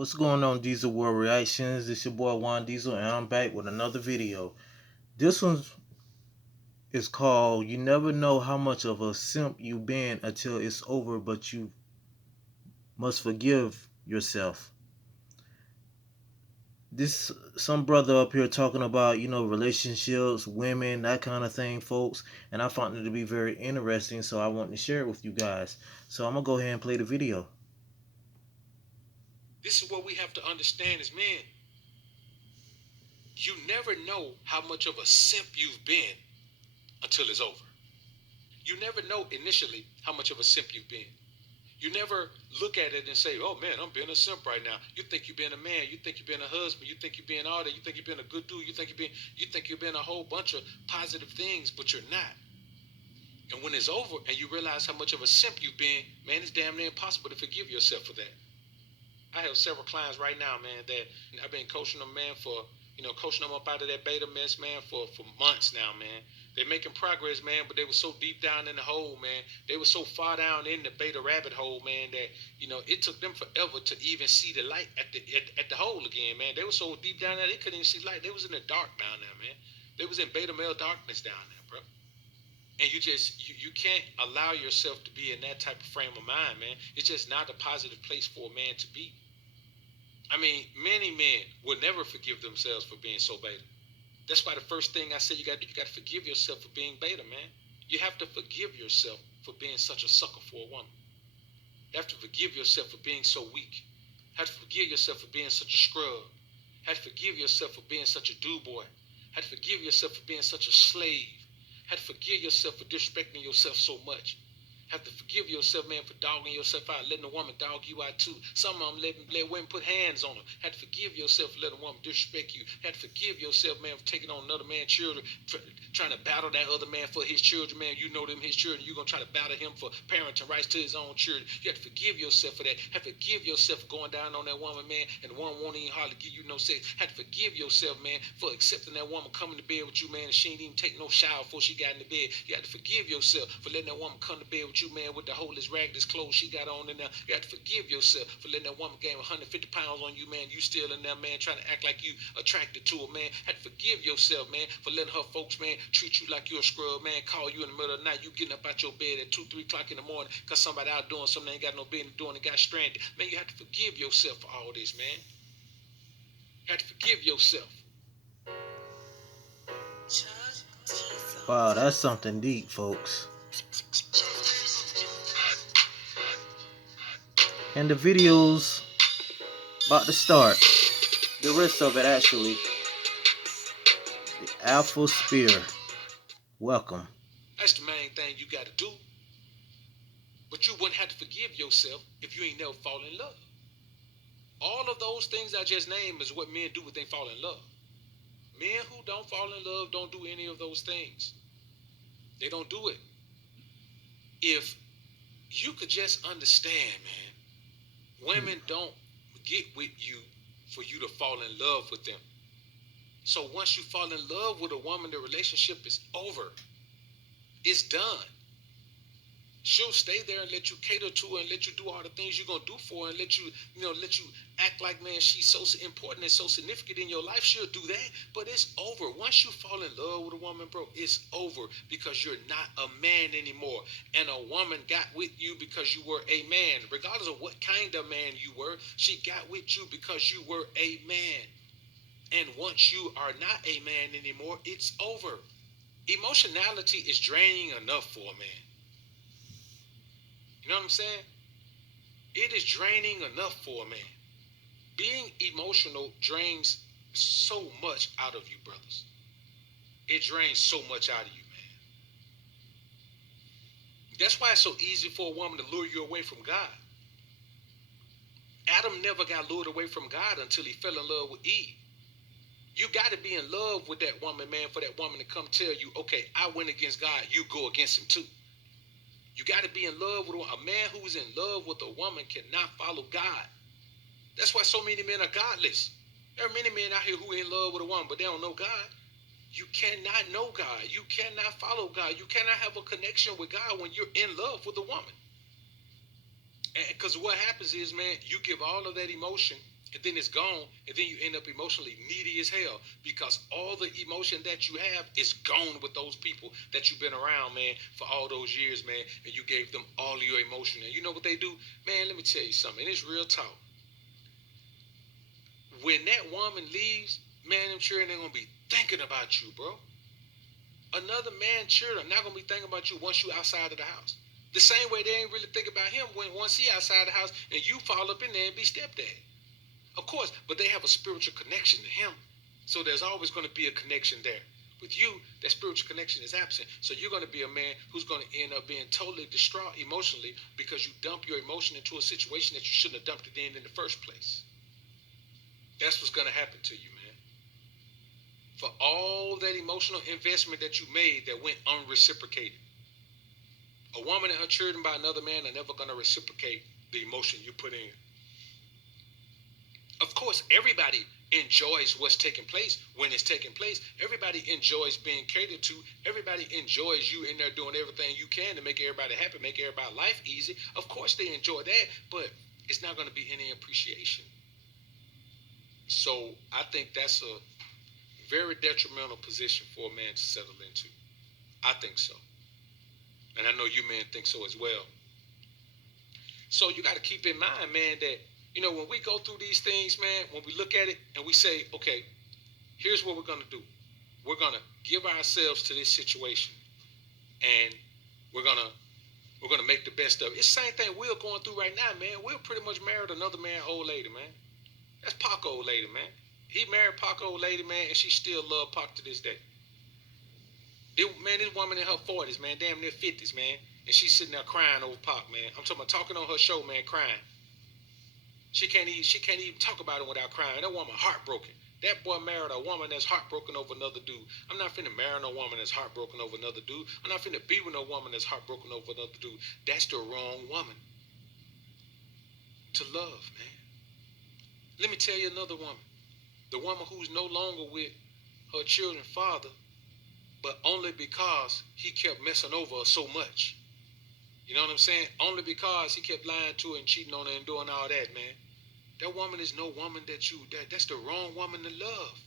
What's going on, Diesel World Reactions? It's your boy Juan Diesel, and I'm back with another video. This one is called "You Never Know How Much of a Simp You've Been Until It's Over, But You Must Forgive Yourself." This some brother up here talking about relationships, women, that kind of thing, folks, and I found it to be very interesting, so I want to share it with you guys. So I'm gonna go ahead and play the video. This is what we have to understand as men. You never know how much of a simp you've been until it's over. You never know initially how much of a simp you've been. You never look at it and say, oh man, I'm being a simp right now. You think you've been a man, you think you've been a husband, you think you've been all that, you think you've been a good dude, you think you've been a whole bunch of positive things, but you're not. And when it's over and you realize how much of a simp you've been, man, it's damn near impossible to forgive yourself for that. I have several clients right now, man, that I've been coaching them, man, for, coaching them up out of that beta mess, man, for months now, man. They're making progress, man, but they were so deep down in the hole, man. They were so far down in the beta rabbit hole, man, that, it took them forever to even see the light at the hole again, man. They were so deep down there, they couldn't even see light. They was in the dark down there, man. They was in beta male darkness down there, bro. And you can't allow yourself to be in that type of frame of mind, man. It's just not a positive place for a man to be. I mean, many men will never forgive themselves for being so beta. That's why the first thing I said you got to do, you got to forgive yourself for being beta, man. You have to forgive yourself for being such a sucker for a woman. You have to forgive yourself for being so weak. You have to forgive yourself for being such a scrub. You have to forgive yourself for being such a do-boy. You have to forgive yourself for being such a slave. You have to forgive yourself for disrespecting yourself so much. Have to forgive yourself, man, for dogging yourself out, letting a woman dog you out too. Some of them let women put hands on them. Had to forgive yourself for letting a woman disrespect you. Had to forgive yourself, man, for taking on another man's children, for trying to battle that other man for his children, man. You know them his children. You're going to try to battle him for parenting rights to his own children. You have to forgive yourself for that. Have to forgive yourself for going down on that woman, man, and the woman won't even hardly give you no sex. Have to forgive yourself, man, for accepting that woman coming to bed with you, man, and she ain't even take no shower before she got in the bed. You have to forgive yourself for letting that woman come to bed with you, man, with the whole raggedest clothes she got on in there. You have to forgive yourself for letting that woman gain 150 pounds on you, man. You still in there, man, trying to act like you attracted to her, man. Have to forgive yourself, man, for letting her folks, man, treat you like you're a scrub, man. Call you in the middle of the night. You getting up out your bed at 2, 3 o'clock in the morning because somebody out doing something they ain't got no business doing and got stranded. Man, you have to forgive yourself for all this, man. You have to forgive yourself. Wow, that's something deep, folks. And the video's about to start. The rest of it, actually. The Alpha Spear. Welcome. That's the main thing you got to do. But you wouldn't have to forgive yourself if you ain't never fall in love. All of those things I just named is what men do when they fall in love. Men who don't fall in love don't do any of those things. They don't do it. If you could just understand, man, women don't get with you for you to fall in love with them. So once you fall in love with a woman, the relationship is over. It's done. She'll stay there and let you cater to her and let you do all the things you're gonna do for her and let you, let you act like, man, she's so important and so significant in your life. She'll do that, but it's over. Once you fall in love with a woman, bro, it's over because you're not a man anymore. And a woman got with you because you were a man. Regardless of what kind of man you were, she got with you because you were a man. And once you are not a man anymore, it's over. Emotionality is draining enough for a man. You know what I'm saying? It is draining enough for a man. Being emotional drains so much out of you, brothers. It drains so much out of you, man. That's why it's so easy for a woman to lure you away from God. Adam never got lured away from God until he fell in love with Eve. You got to be in love with that woman, man, for that woman to come tell you, okay, I went against God, you go against him too. You got to be in love with a man who is in love with a woman cannot follow God. That's why so many men are godless. There are many men out here who are in love with a woman, but they don't know God. You cannot know God. You cannot follow God. You cannot have a connection with God when you're in love with a woman. Because what happens is, man, you give all of that emotion and then it's gone, and then you end up emotionally needy as hell because all the emotion that you have is gone with those people that you've been around, man, for all those years, man, and you gave them all of your emotion. And you know what they do? Man, let me tell you something, and it's real talk. When that woman leaves, man, them children ain't gonna be thinking about you, bro. Another man children not gonna be thinking about you once you outside of the house. The same way they ain't really thinking about him when once he outside the house and you fall up in there and be stepdad. Of course, but they have a spiritual connection to him. So there's always going to be a connection there. With you, that spiritual connection is absent. So you're going to be a man who's going to end up being totally distraught emotionally because you dump your emotion into a situation that you shouldn't have dumped it in the first place. That's what's going to happen to you, man. For all that emotional investment that you made that went unreciprocated. A woman and her children by another man are never going to reciprocate the emotion you put in. Of course, everybody enjoys what's taking place when it's taking place. Everybody enjoys being catered to. Everybody enjoys you in there doing everything you can to make everybody happy, make everybody's life easy. Of course, they enjoy that, but it's not going to be any appreciation. So I think that's a very detrimental position for a man to settle into. I think so. And I know you men think so as well. So you got to keep in mind, man, that, when we go through these things, man, when we look at it and we say, okay, here's what we're going to do. We're going to give ourselves to this situation, and we're going to make the best of it. It's the same thing we're going through right now, man. We're pretty much married another man, old lady, man. That's Pac old lady, man. He married Pac old lady, man, and she still love Pac to this day. This woman in her 40s, man, damn near 50s, man, and she's sitting there crying over Pac, man. I'm talking about talking on her show, man, crying. She can't even talk about it without crying. That woman heartbroken. That boy married a woman that's heartbroken over another dude. I'm not finna marry no woman that's heartbroken over another dude. I'm not finna be with no woman that's heartbroken over another dude. That's the wrong woman to love, man. Let me tell you another woman. The woman who's no longer with her children's father, but only because he kept messing over her so much. You know what I'm saying? Only because he kept lying to her and cheating on her and doing all that, man. That woman is no woman that's the wrong woman to love.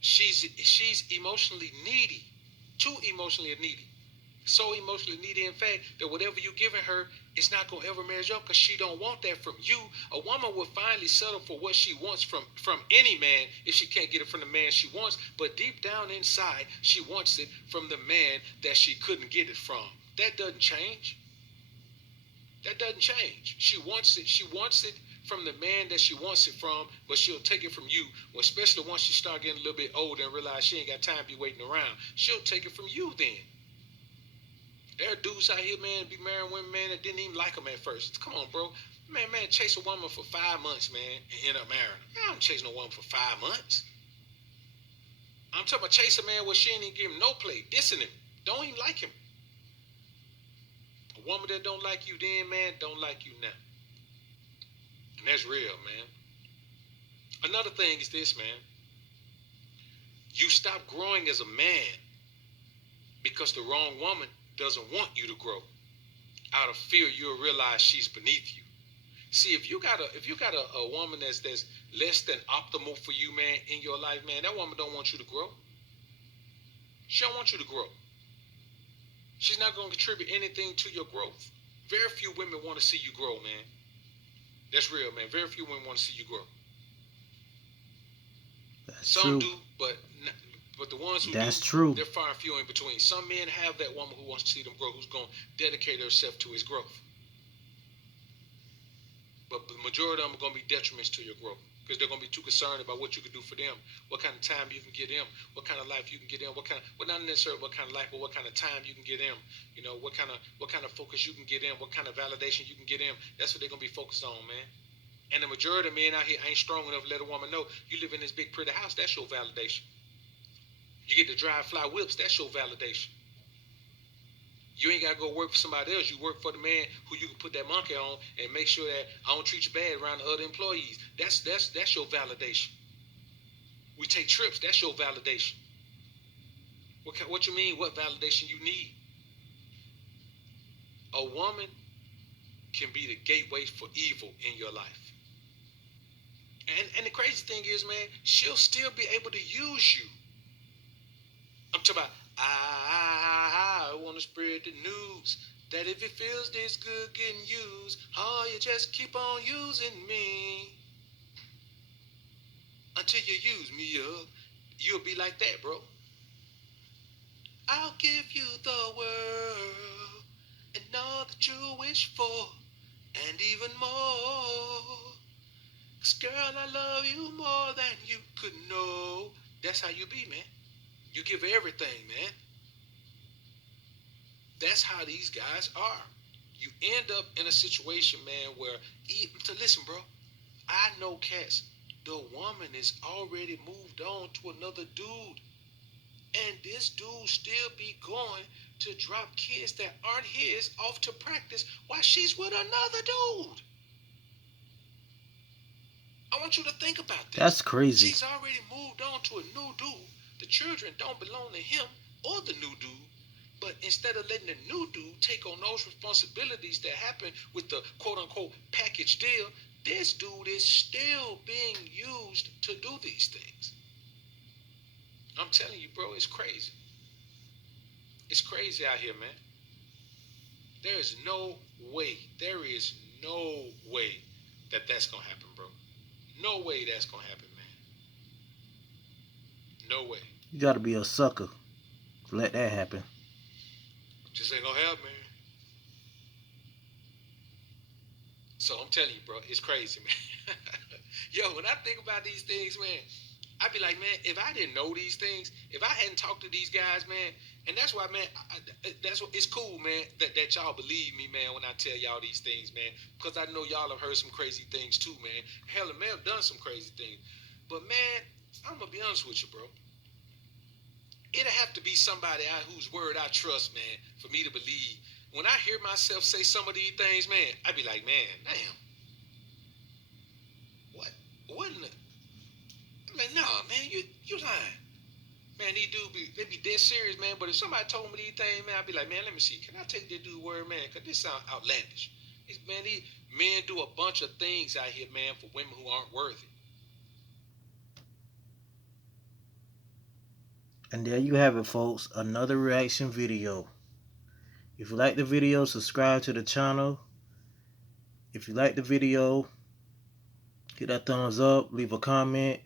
She's emotionally needy. Too emotionally needy. So emotionally needy, in fact, that whatever you're giving her, it's not gonna ever measure up because she don't want that from you. A woman will finally settle for what she wants from any man if she can't get it from the man she wants. But deep down inside, she wants it from the man that she couldn't get it from. That doesn't change. That doesn't change. She wants it. She wants it from the man that she wants it from, but she'll take it from you. Well, especially once she start getting a little bit older and realize she ain't got time to be waiting around. She'll take it from you then. There are dudes out here, man, be marrying women, man, that didn't even like them at first. Come on, bro. Man, chase a woman for 5 months, man, and end up marrying her. I don't chase no woman for 5 months. I'm talking about chase a man where she ain't even give him no play, dissing him. Don't even like him. A woman that don't like you then, man, don't like you now. And that's real, man. Another thing is this, man. You stop growing as a man because the wrong woman doesn't want you to grow. Out of fear, you'll realize she's beneath you. See, if you got a woman that's less than optimal for you, man, in your life, man, that woman don't want you to grow. She don't want you to grow. She's not going to contribute anything to your growth. Very few women want to see you grow, man. That's real, man. Very few women want to see you grow. That's Some true. do, but the ones who That's do, true. they're far and few in between. Some men have that woman who wants to see them grow, who's going to dedicate herself to his growth. But the majority of them are going to be detriments to your growth because they're going to be too concerned about what you can do for them, what kind of time you can get them, what kind of life you can get them, not necessarily what kind of life, but what kind of time you can get them. What kind of focus you can get them, what kind of validation you can get them. That's what they're going to be focused on, man. And the majority of men out here ain't strong enough to let a woman know you live in this big pretty house. That's your validation. You get to drive fly whips. That's your validation. You ain't got to go work for somebody else. You work for the man who you can put that monkey on and make sure that I don't treat you bad around the other employees. That's your validation. We take trips. That's your validation. What you mean? What validation you need? A woman can be the gateway for evil in your life. And the crazy thing is, man, she'll still be able to use you. I'm talking about, I want to spread the news that if it feels this good getting used, oh, you just keep on using me until you use me up. You'll be like that, bro. I'll give you the world and all that you wish for, and even more. 'Cause girl, I love you more than you could know. That's how you be, man. You give everything, man. That's how these guys are. You end up in a situation, man, where to listen, bro. I know cats. The woman is already moved on to another dude, and this dude still be going to drop kids that aren't his off to practice while she's with another dude. I want you to think about this. That's crazy. She's already moved on to a new dude. The children don't belong to him or the new dude. But instead of letting the new dude take on those responsibilities that happen with the quote unquote package deal, this dude is still being used to do these things. I'm telling you, bro, it's crazy. It's crazy out here, man. There is no way, that that's going to happen, bro. No way that's going to happen, man. No way. You gotta be a sucker to let that happen. Just ain't going to happen, man. So I'm telling you, bro, it's crazy, man. Yo, when I think about these things, man, I'd be like, man, if I didn't know these things, if I hadn't talked to these guys, man, and that's why, man, that's what it's cool, man, that y'all believe me, man, when I tell y'all these things, man, because I know y'all have heard some crazy things too, man. Hell, I may have done some crazy things, but man, I'm gonna be honest with you, bro. It'll have to be somebody whose word I trust, man, for me to believe. When I hear myself say some of these things, man, I be like, man, damn, what in the? I'm like, nah, man, you lying. Man, these dudes they be dead serious, man. But if somebody told me these things, man, I'd be like, man, let me see. Can I take this dude word, man? Because this sound outlandish. These men do a bunch of things out here, man, for women who aren't worthy. And there you have it, folks. Another reaction video. If you like the video, subscribe to the channel. If you like the video, hit that thumbs up, leave a comment,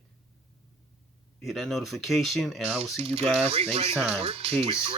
hit that notification, and I will see you guys next time. Peace.